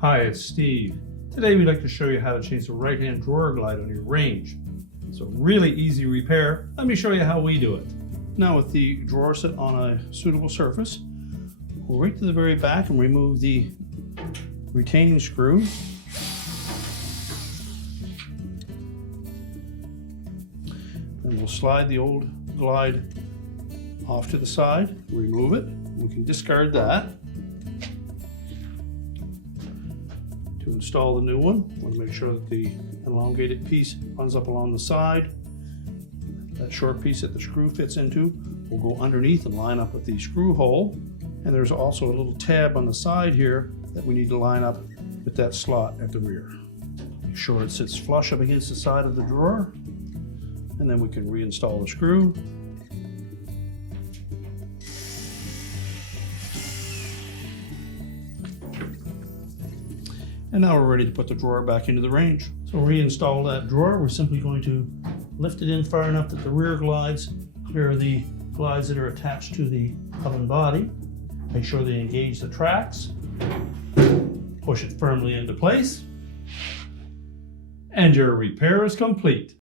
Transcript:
Hi, it's Steve. Today we'd like to show you how to change the right-hand drawer glide on your range. It's a really easy repair. Let me show you how we do it. Now with the drawer set on a suitable surface, we'll right to the very back and remove the retaining screw. And we'll slide the old glide off to the side, remove it. We can discard that. To install the new one, we want to make sure that the elongated piece runs up along the side. That short piece that the screw fits into will go underneath and line up with the screw hole. And there's also a little tab on the side here that we need to line up with that slot at the rear. Make sure it sits flush up against the side of the drawer, and then we can reinstall the screw. And now we're ready to put the drawer back into the range. So reinstall that drawer. We're simply going to lift it in far enough that the rear glides clear the glides that are attached to the oven body. Make sure they engage the tracks. Push it firmly into place. And your repair is complete.